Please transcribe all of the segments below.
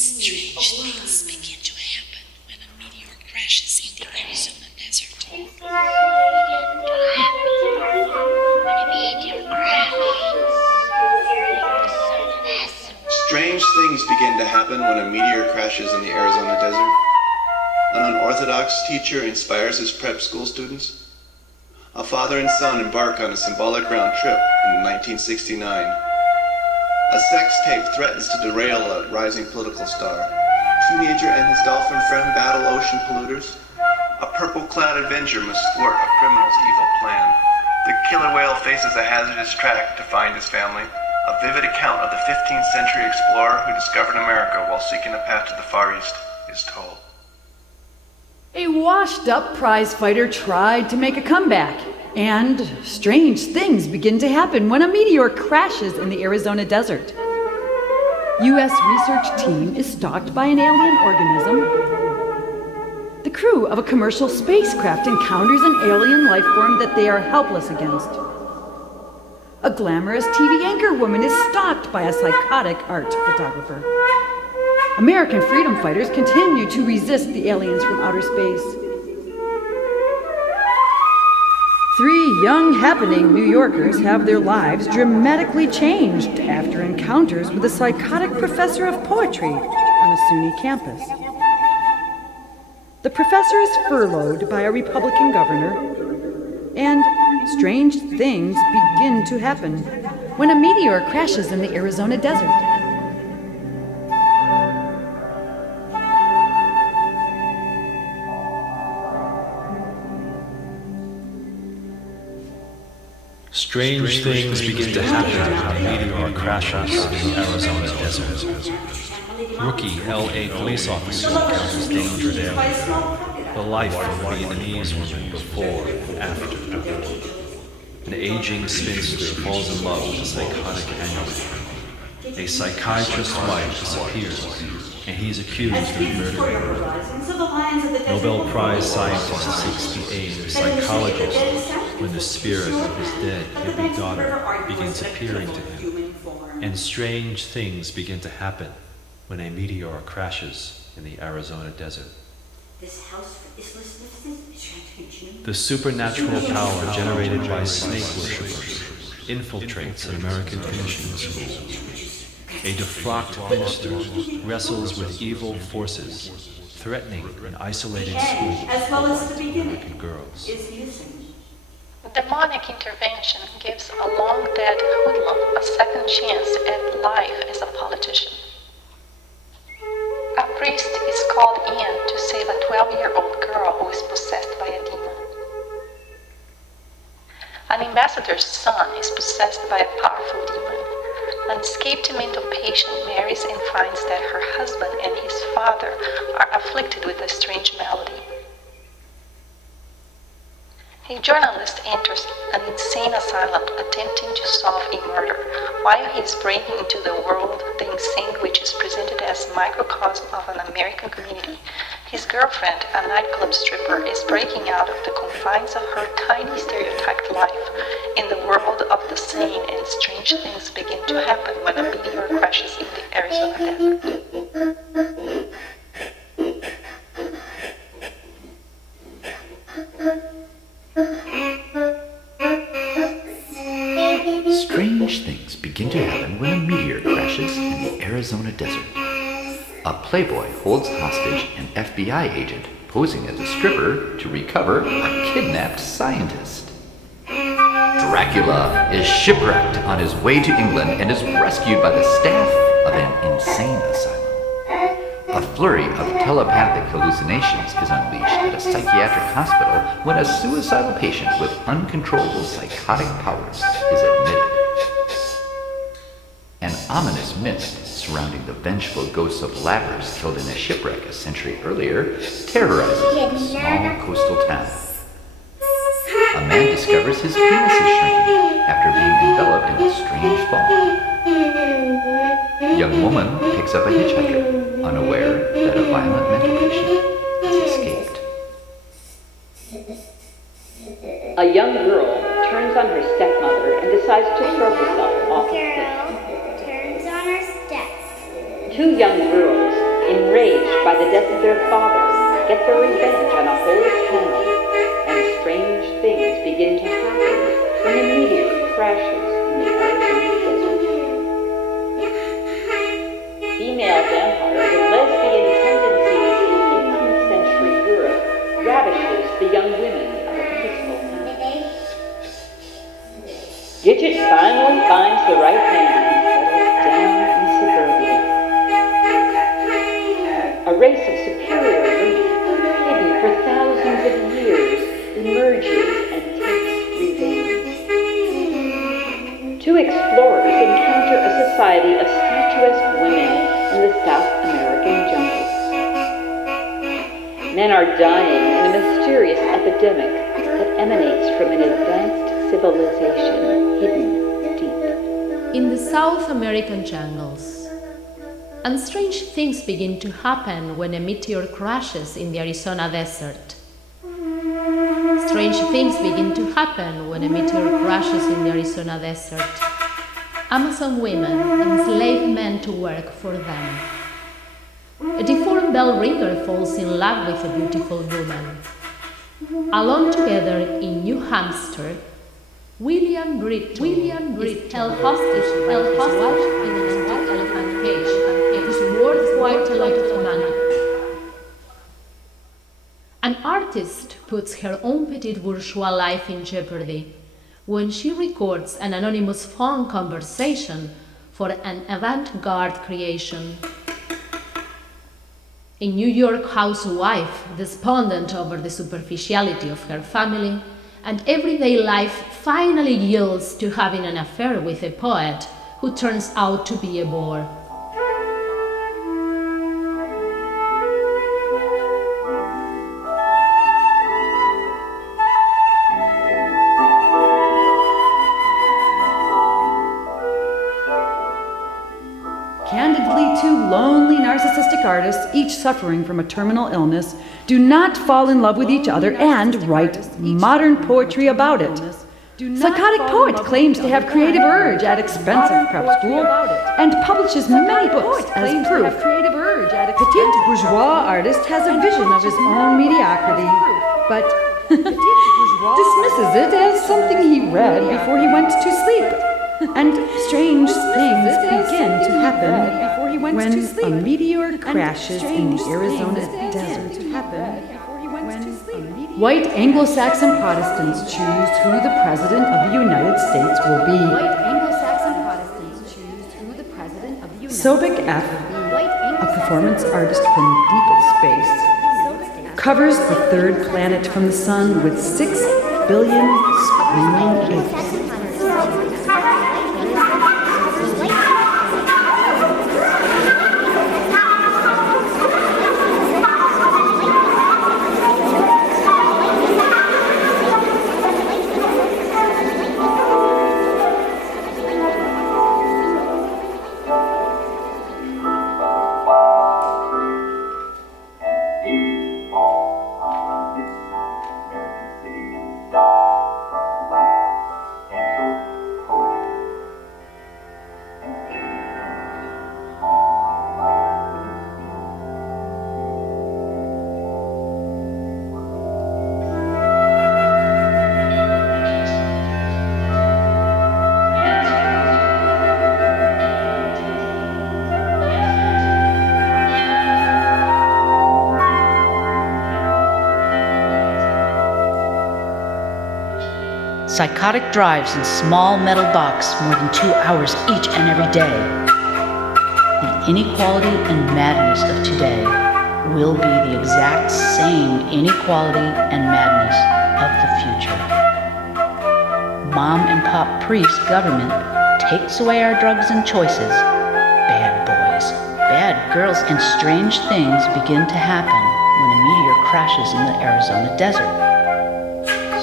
Strange things begin to happen when a meteor crashes in the Arizona desert. Strange things begin to happen when a meteor crashes in the Arizona desert. An unorthodox teacher inspires his prep school students. A father and son embark on a symbolic round trip in 1969. A sex tape threatens to derail a rising political star. Teenager and his dolphin friend battle ocean polluters. A purple-clad Avenger must thwart a criminal's evil plan. The killer whale faces a hazardous track to find his family. A vivid account of the 15th century explorer who discovered America while seeking a path to the Far East is told. A washed-up prize-fighter tried to make a comeback, and strange things begin to happen when a meteor crashes in the Arizona desert. U.S. research team is stalked by an alien organism. The crew of a commercial spacecraft encounters an alien life form that they are helpless against. A glamorous TV anchor woman is stalked by a psychotic art photographer. American freedom fighters continue to resist the aliens from outer space. 3 young happening New Yorkers have their lives dramatically changed after encounters with a psychotic professor of poetry on a SUNY campus. The professor is furloughed by a Republican governor, and strange things begin to happen when a meteor crashes in the Arizona desert. Strange things begin to happen when a meteor crashes in the Arizona desert. Rookie LA police officer encounters danger daily. The life of a Vietnamese woman before and after. An aging spinster falls in love with a psychotic hangover. A psychiatrist's wife disappears, and he's accused of murdering her. Nobel Prize scientist seeks the aid of psychologists when the spirit of his dead hippie daughter begins appearing to him, and strange things begin to happen when a meteor crashes in the Arizona desert. The supernatural power generated by snake worshippers infiltrates an American conditioning school. A defrocked minister wrestles with evil forces, threatening an isolated school of American girls. Demonic intervention gives a long-dead hoodlum a second chance at life as a politician. A priest is called in to save a 12-year-old girl who is possessed by a demon. An ambassador's son is possessed by a powerful demon. An escaped mental patient marries and finds that her husband and his father are afflicted with a strange malady. A journalist enters an insane asylum attempting to solve a murder. While he is bringing into the world the insane which is presented as a microcosm of an American community, his girlfriend, a nightclub stripper, is breaking out of the confines of her tiny stereotyped life in the world of the sane, and strange things begin to happen when a meteor crashes in the Arizona desert. Strange things begin to happen when a meteor crashes in the Arizona desert. A playboy holds hostage an FBI agent posing as a stripper to recover a kidnapped scientist. Dracula is shipwrecked on his way to England and is rescued by the staff of an insane asylum. A flurry of telepathic hallucinations is unleashed at a psychiatric hospital when a suicidal patient with uncontrollable psychotic powers is admitted. An ominous mist surrounding the vengeful ghosts of lappers killed in a shipwreck a century earlier terrorizes a small coastal town. A man discovers his penis is shrinking after being enveloped in a strange fog. A young woman picks up a hitchhiker, unaware that a violent mental patient has escaped. A young girl turns on her stepmother and decides to throw herself off a cliff. Turns on her step. Two young girls, enraged by the death of their father, get their revenge on a whole town, and strange things begin to happen when a meteor crashes in the Arizona desert. Female vampire with lesbian tendencies in 18th century Europe ravishes the young women of a peaceful town. Gidget finally finds the right man and settles down in suburbia. A race of superior women, hidden for thousands of years, emerges and takes revenge. Two explorers encounter a society of statuesque women in the South American jungle. Men are dying in a mysterious epidemic that emanates from an advanced civilization hidden deep. In the South American jungles, and strange things begin to happen when a meteor crashes in the Arizona desert. Strange things begin to happen when a meteor crashes in the Arizona desert. Amazon women enslave men to work for them. A deformed bell ringer falls in love with a beautiful woman. Alone together in New Hampshire, William Britt is held hostage in an elephant cage. It is worth quite a lot of money. An artist puts her own petit bourgeois life in jeopardy when she records an anonymous phone conversation for an avant-garde creation. A New York housewife, despondent over the superficiality of her family and everyday life, finally yields to having an affair with a poet who turns out to be a bore. Candidly, two lonely narcissistic artists, each suffering from a terminal illness, do not fall in love with each other and write modern poetry about it. Psychotic poet claims to have creative urge at expense of prep school and publishes many books as proof. Petit bourgeois artist has a vision of his own mediocrity, but dismisses it as something he read before he went to sleep. And strange things begin to happen when a meteor crashes in the Arizona desert. White Anglo-Saxon Protestants choose who the President of the United States will be. Sobek F., a performance artist from deep space, covers the third planet from the sun with 6 billion screaming apes. psychotic drives in small metal box more than 2 hours each and every day. The inequality and madness of today will be the exact same inequality and madness of the future. Mom and pop priest government takes away our drugs and choices. Bad boys, bad girls, and strange things begin to happen when a meteor crashes in the Arizona desert.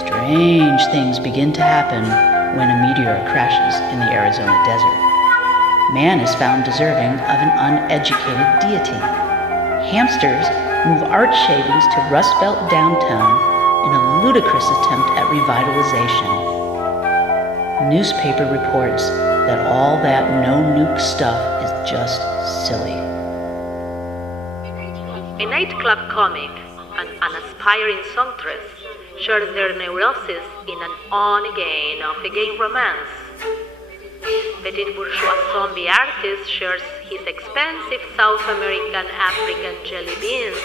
Strange things begin to happen when a meteor crashes in the Arizona desert. Man is found deserving of an uneducated deity. Hamsters move art shavings to Rust Belt downtown in a ludicrous attempt at revitalization. Newspaper reports that all that no-nuke stuff is just silly. A nightclub comic and an aspiring songstress share their neurosis in an on-again, off-again romance. Petit bourgeois zombie artist shares his expensive South American African jelly beans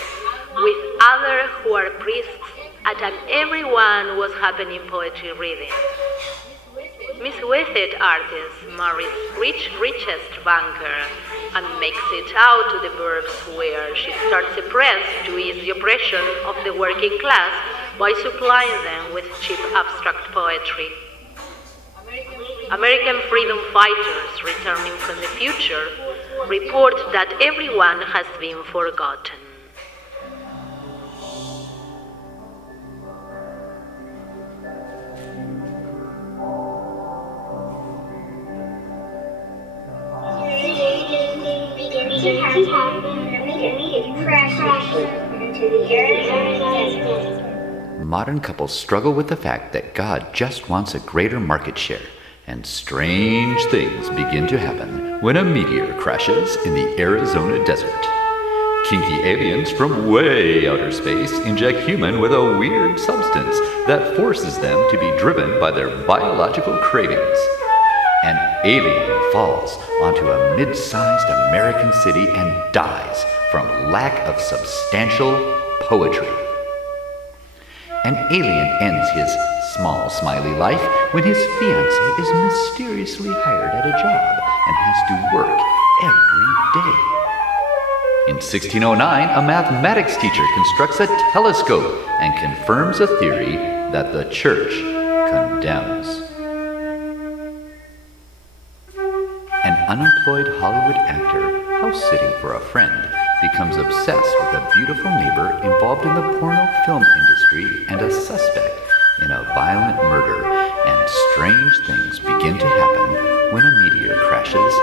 with others who are priests at an everyone was happening poetry reading. Miswitted artist marries richest banker and makes it out to the burbs where she starts a press to ease the oppression of the working class by supplying them with cheap abstract poetry. American freedom fighters returning from the future report that everyone has been forgotten. Modern couples struggle with the fact that God just wants a greater market share, and strange things begin to happen when a meteor crashes in the Arizona desert. Kinky aliens from way outer space inject human with a weird substance that forces them to be driven by their biological cravings. An alien falls onto a mid-sized American city and dies from lack of substantial poetry. An alien ends his small, smiley life when his fiancée is mysteriously hired at a job and has to work every day. In 1609, a mathematics teacher constructs a telescope and confirms a theory that the church condemns. An unemployed Hollywood actor, house-sitting for a friend, becomes obsessed with a beautiful neighbor involved in the porno film industry and a suspect in a violent murder, and strange things begin to happen when a meteor crashes